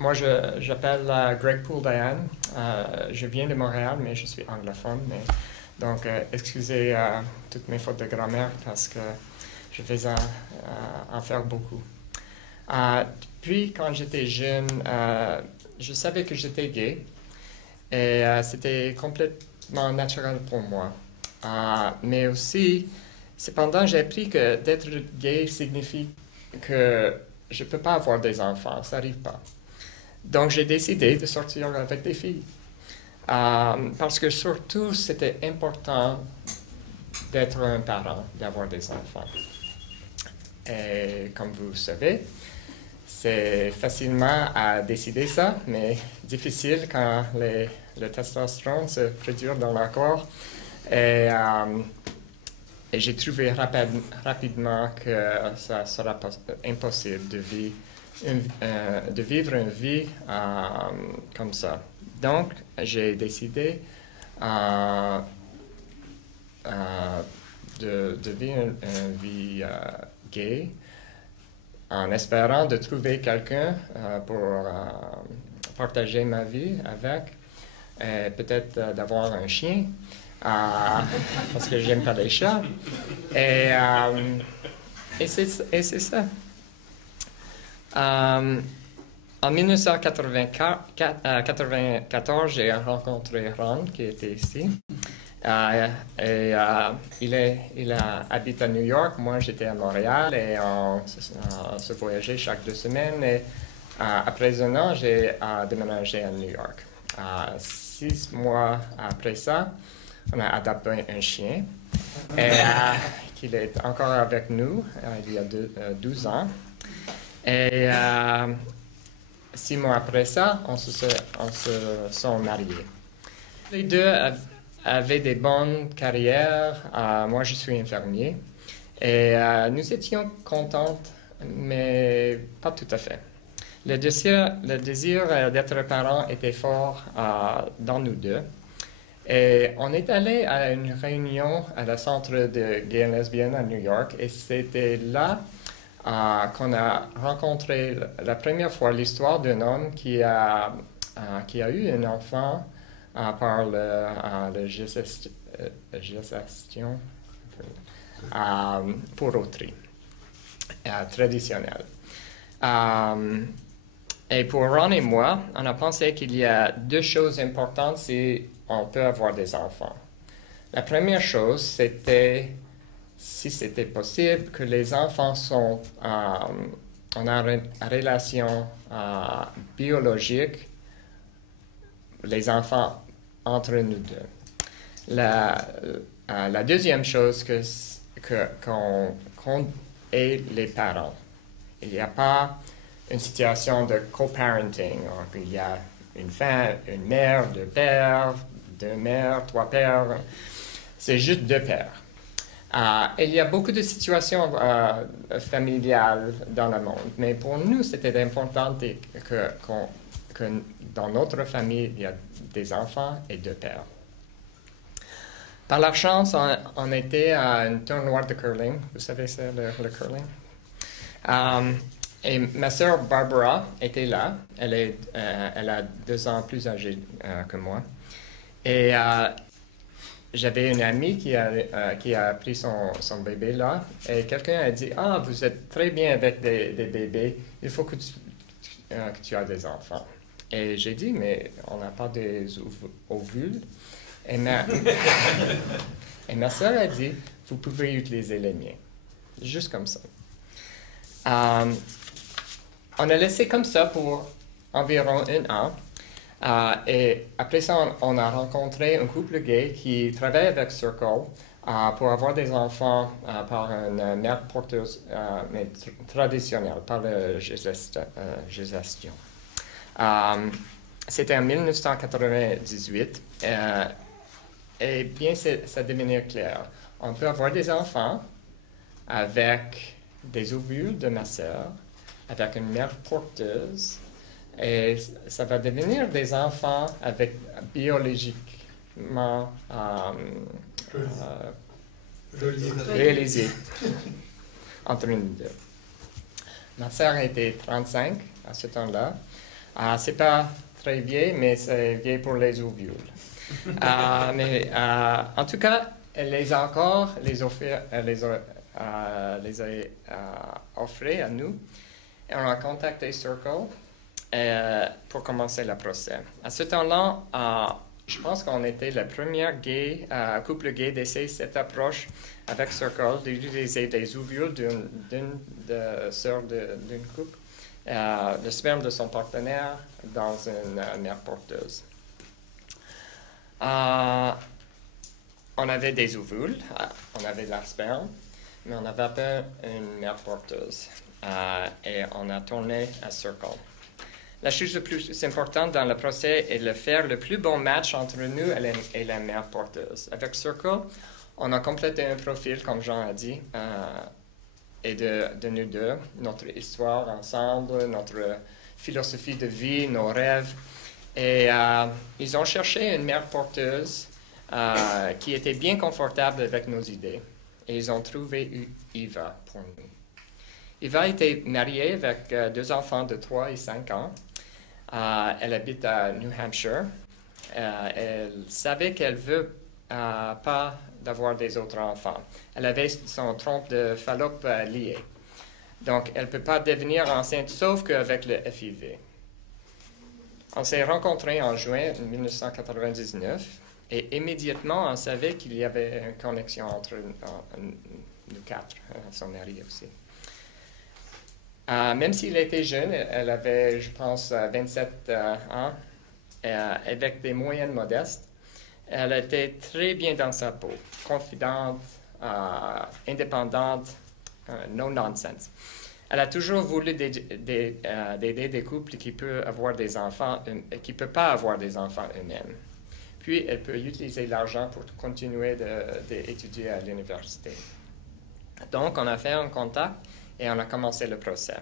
Moi, j'appelle Greg Pouldayan. Je viens de Montréal, mais je suis anglophone. Donc, excusez toutes mes fautes de grammaire parce que je vais en faire beaucoup. Puis, quand j'étais jeune, je savais que j'étais gay et c'était complètement naturel pour moi. Mais aussi, cependant, j'ai appris que d'être gay signifie que je ne peux pas avoir des enfants, ça n'arrive pas. Donc, j'ai décidé de sortir avec des filles. Parce que surtout, c'était important d'être un parent, d'avoir des enfants. Et comme vous savez, c'est facilement à décider ça, mais difficile quand le testostérone se produit dans le corps. Et j'ai trouvé rapidement que ça sera impossible de vivre une vie comme ça. Donc, j'ai décidé de vivre une vie gay en espérant de trouver quelqu'un pour partager ma vie avec, peut-être d'avoir un chien, parce que j'aime pas les chats. Et c'est ça. En 1994, j'ai rencontré Ron, qui était ici. Il habite à New York, moi j'étais à Montréal et on se voyageait chaque 2 semaines. Et après un an, j'ai déménagé à New York. 6 mois après ça, on a adopté un chien et qui est encore avec nous il y a 12 ans. Et 6 mois après ça, on se sont mariés. Les deux avaient des bonnes carrières. Moi, je suis infirmier. Et nous étions contentes, mais pas tout à fait. Le désir d'être parents était fort dans nous deux. Et on est allé à une réunion à la Centre de Gay et Lesbiennes à New York. Et c'était là qu'on a rencontré la première fois l'histoire d'un homme qui a eu un enfant par la gestation pour autrui, traditionnelle. Et pour Ron et moi, on a pensé qu'il y a 2 choses importantes si on peut avoir des enfants. La première chose, c'était, si c'était possible, que les enfants sont en relation biologique, les enfants entre nous deux. La deuxième chose, qu'on est les parents. Il n'y a pas une situation de co-parenting. Il y a une mère, 2 pères, 2 mères, 3 pères. C'est juste 2 pères. Il y a beaucoup de situations familiales dans le monde, mais pour nous, c'était important que dans notre famille, il y a des enfants et 2 pères. Par la chance, on était à un tournoi de curling. Vous savez, c'est le curling. Et ma sœur Barbara était là. Elle a 2 ans plus âgée que moi. Et j'avais une amie qui a pris son bébé là. Et quelqu'un a dit, vous êtes très bien avec des bébés. Il faut que tu as des enfants. Et j'ai dit, mais on n'a pas des ovules. Et ma sœur a dit, vous pouvez utiliser les miens. Juste comme ça. On a laissé comme ça pour environ 1 an. Et après ça, on a rencontré un couple gay qui travaille avec Circle pour avoir des enfants par une mère porteuse, mais traditionnelle, par la gestation. C'était en 1998. Et bien, ça devenait clair. On peut avoir des enfants avec des ovules de ma sœur, avec une mère porteuse, et ça va devenir des enfants avec biologiquement réalisés entre nous deux. Ma sœur était 35 à ce temps-là. C'est pas très vieille, mais c'est vieille pour les ovules. En tout cas, elle les a encore les a offrés à nous. Et on a contacté Circle pour commencer le procès. À ce temps-là, je pense qu'on était le premier couple gay d'essayer cette approche avec Circle, d'utiliser des ovules d'une sœur d'une couple, le sperme de son partenaire dans une mère porteuse. On avait des ovules, on avait de la sperme, mais on n'avait pas une mère porteuse. Et on a tourné à Circle. La chose la plus importante dans le procès est de faire le plus bon match entre nous et la mère porteuse. Avec Circle, on a complété un profil, comme Jean a dit, et de nous deux, notre histoire ensemble, notre philosophie de vie, nos rêves. Et ils ont cherché une mère porteuse qui était bien confortable avec nos idées. Et ils ont trouvé Eva pour nous. Eva était mariée avec 2 enfants de 3 et 5 ans. Elle habite à New Hampshire. Elle savait qu'elle ne veut pas d'avoir des autres enfants. Elle avait son trompe de Fallope lié. Donc, elle ne peut pas devenir enceinte sauf qu'avec le FIV. On s'est rencontrés en juin 1999 et immédiatement, on savait qu'il y avait une connexion entre nous 4, son mari aussi. Même s'il était jeune, elle avait, je pense, 27 ans, avec des moyennes modestes. Elle était très bien dans sa peau, confidente, indépendante, no nonsense. Elle a toujours voulu aider des couples qui peuvent avoir des enfants, qui ne peuvent pas avoir des enfants eux-mêmes. Puis, elle peut utiliser l'argent pour continuer d'étudier à l'université. Donc, on a fait un contact et on a commencé le procès.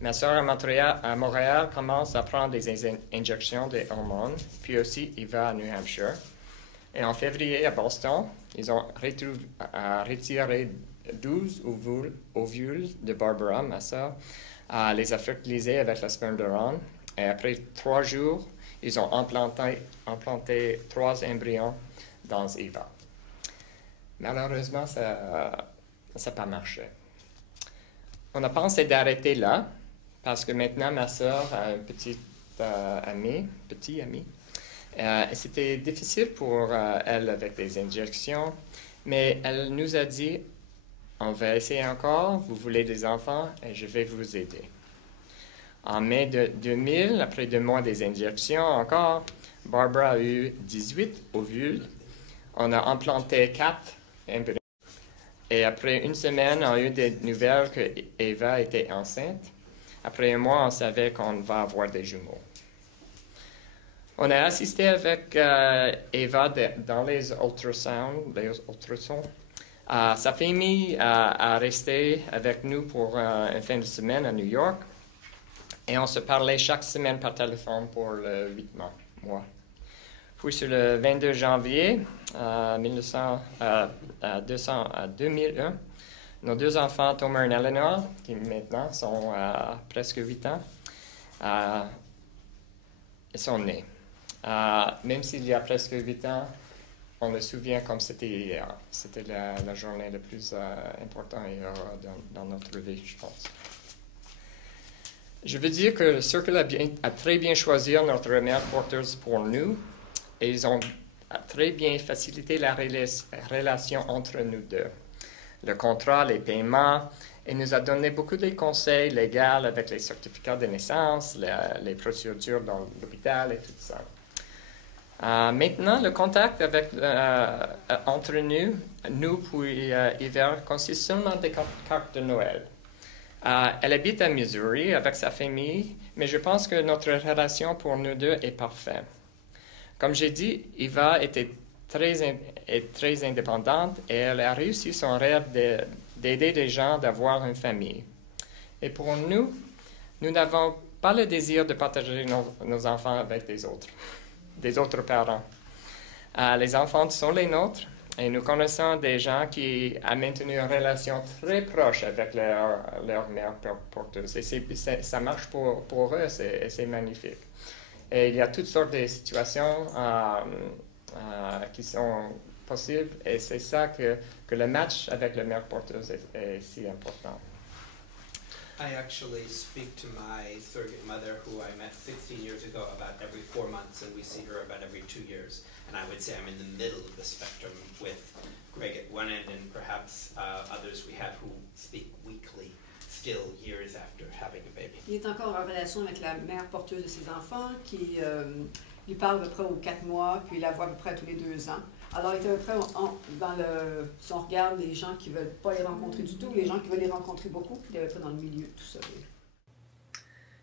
Ma sœur à Montréal commence à prendre des injections de hormones, puis aussi il va à New Hampshire. Et en février, à Boston, ils ont retiré 12 ovules de Barbara, ma sœur, les a fertilisés avec la sperme de Ron. Et après 3 jours, ils ont implanté 3 embryons dans Eva. Malheureusement, ça n'a pas marché. On a pensé d'arrêter là, parce que maintenant, ma sœur a un petit ami. C'était difficile pour elle avec des injections, mais elle nous a dit, on va essayer encore, vous voulez des enfants, et je vais vous aider. En mai 2000, après 2 mois des injections encore, Barbara a eu 18 ovules. On a implanté 4 embryons. Et après 1 semaine, on a eu des nouvelles que Eva était enceinte. Après 1 mois, on savait qu'on va avoir des jumeaux. On a assisté avec Eva dans les ultrasons. Sa famille a resté avec nous pour une fin de semaine à New York. Et on se parlait chaque semaine par téléphone pour 8 mois. Puis sur le 22 janvier 2001, nos 2 enfants, Thomas et Eleanor, qui maintenant sont presque 8 ans, ils sont nés. Même s'il y a presque 8 ans, on le souvient comme c'était hier. C'était la journée la plus importante dans notre vie, je pense. Je veux dire que le Circle a très bien choisi notre mère porteuse pour nous et ils ont très bien facilité la relation entre nous deux. Le contrat, les paiements, et nous a donné beaucoup de conseils légaux avec les certificats de naissance, les procédures dans l'hôpital et tout ça. Maintenant, le contact entre nous puis Hiver, consiste seulement des cartes de Noël. Elle habite à Missouri avec sa famille, mais je pense que notre relation pour nous deux est parfaite. Comme j'ai dit, Eva est très indépendante et elle a réussi son rêve d'aider les gens d'avoir une famille. Et pour nous n'avons pas le désir de partager nos enfants avec des autres parents. Les enfants sont les nôtres Et nous connaissons des gens qui ont maintenu une relation très proche avec leur mère porteuse. Et ça marche pour eux, c'est magnifique. Et il y a toutes sortes de situations qui sont possibles. Et c'est ça que le match avec la mère porteuse est si important. I actually speak to my surrogate mother, who I met 16 years ago, about every 4 months, and we see her about every 2 years. And I would say I'm in the middle of the spectrum with Greg at one end, and perhaps others we have who speak weekly, still years after having a baby. Il est encore en relation avec la mère porteuse de ses enfants, qui lui parle à peu près aux 4 mois, puis il la voit à peu près tous les 2 ans. Alors, il est à peu près si on regarde les gens qui ne veulent pas les rencontrer du tout, les gens qui veulent les rencontrer beaucoup, puis il est à peu près dans le milieu de tout ça.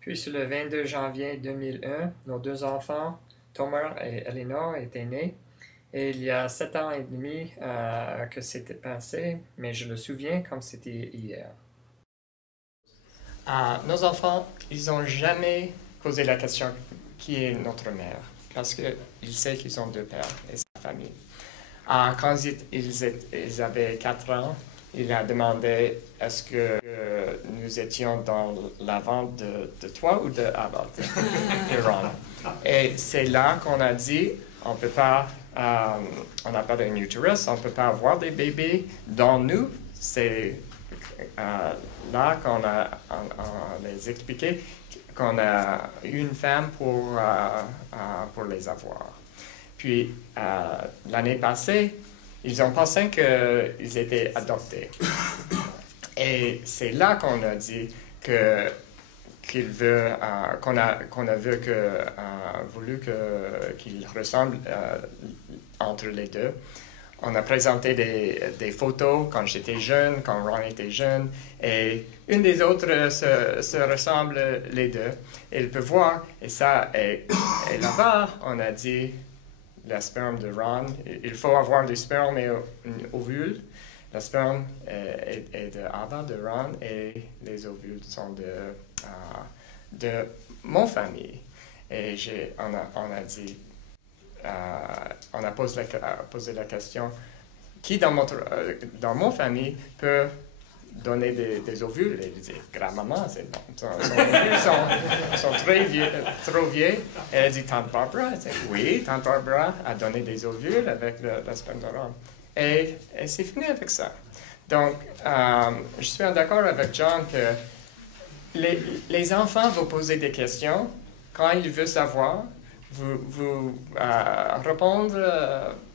Puis, sur le 22 janvier 2001, nos 2 enfants, Tomer et Eleanor, étaient nés. Et il y a 7 ans et demi que c'était passé, mais je le souviens comme c'était hier. Nos enfants, ils n'ont jamais posé la question qui est notre mère, parce qu'ils savent qu'ils ont 2 pères et sa famille. Quand ils avaient 4 ans, il a demandé est-ce que nous étions dans la vente de toi ou de Abba, Iran. Et c'est là qu'on a dit on peut pas, on n'a pas d'un utérus, on ne peut pas avoir des bébés dans nous. C'est là qu'on a les expliqué qu'on a une femme pour les avoir. Puis, l'année passée, ils ont pensé qu'ils étaient adoptés. Et c'est là qu'on a dit qu'on a voulu qu'ils ressemblent entre les deux. On a présenté des photos quand j'étais jeune, quand Ron était jeune, et une des autres se ressemble les deux. Et il peut voir, et ça, et là-bas, on a dit, le sperme de Ron, il faut avoir du sperme et un ovule. Le sperme est de Abba, de Ron, et les ovules sont de mon famille. Et on a dit, on a posé la question, qui dans mon famille peut donner des ovules? Et il dit, grand-maman, c'est bon. Son ovules sont trop vieux. Et elle dit, tante Barbara. Elle dit, oui, tante Barbara a donné des ovules avec le sperme de Ron. Et c'est fini avec ça. Donc, je suis d'accord avec John que les enfants vont poser des questions quand ils veulent savoir. Vous répondre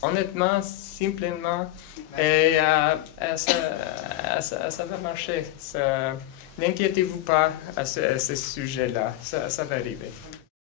honnêtement, simplement, et ça va marcher. N'inquiétez-vous pas à ce sujet-là, ça va arriver.